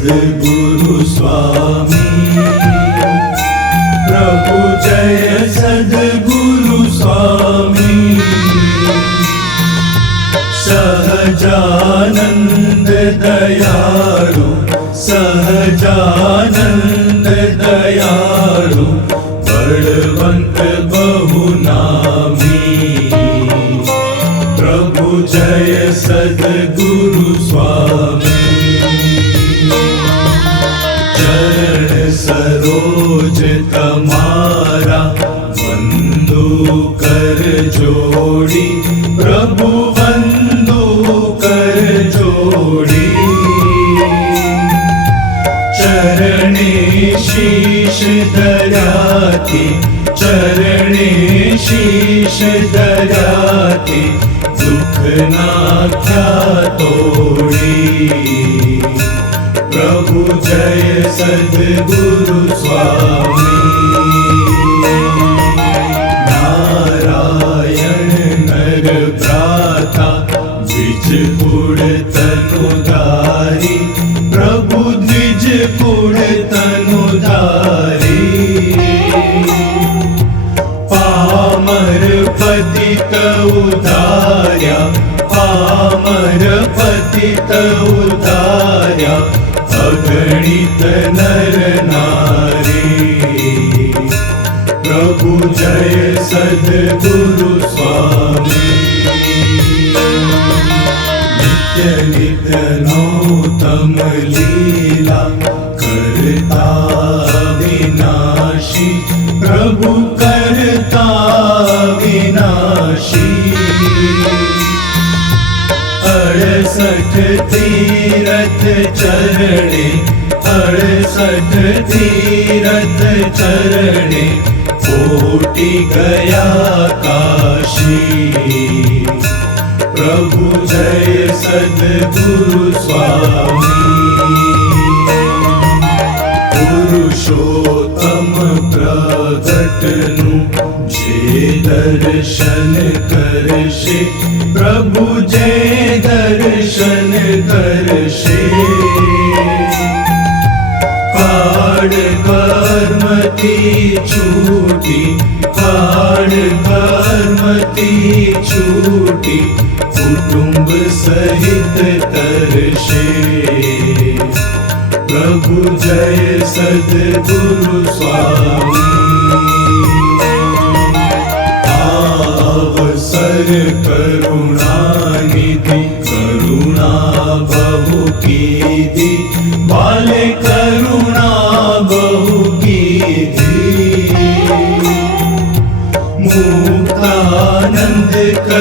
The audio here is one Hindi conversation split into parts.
सद्गुरु स्वामी प्रभु जय सद्गुरु स्वामी। सहजानन्द दयालु सहजानन्द दयालु बलवन्त बहुना सरोज तमारा बंदु कर जोड़ी, प्रभु बंदु कर जोड़ी। चरणे शीश दयाति चरणे शीश दयाति दुख नाख्या तोड़ी। प्रभु जय सद्गुरु स्वामी। नारायण नर भ्राता द्विज पुर तनुधारी प्रभु द्विज पुर तनुधारी। पामर पतित उदार्या पामर पतित उदार्या अगणित नर नारी। प्रभु जय सद्गुरु स्वामी। नित्य नित्य नौतम लीला करता विनाशी प्रभु करता અડસઠ તીરથ ચરણે, અડસઠ તીરથ ચરણે કોટી ગયા કાશી. પ્રભુ જય સદગુરુ સ્વામી. પુરુષોત્તમ પ્રગટનું જે દર્શન કરશે. પ્રભુ જય दर्शन करशे। काड कर्मती छूटी, काड कर्मती छूटी, कुटुंब सहित तरशे। प्रभु जय सद्गुरु स्वामी। अवसर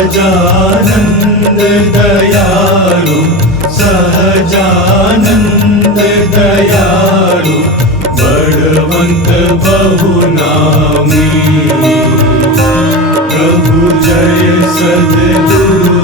सहजानन्द दयालु सहजानन्द दयालु बळवन्त बहुनामी प्रभु जय सद्गुरु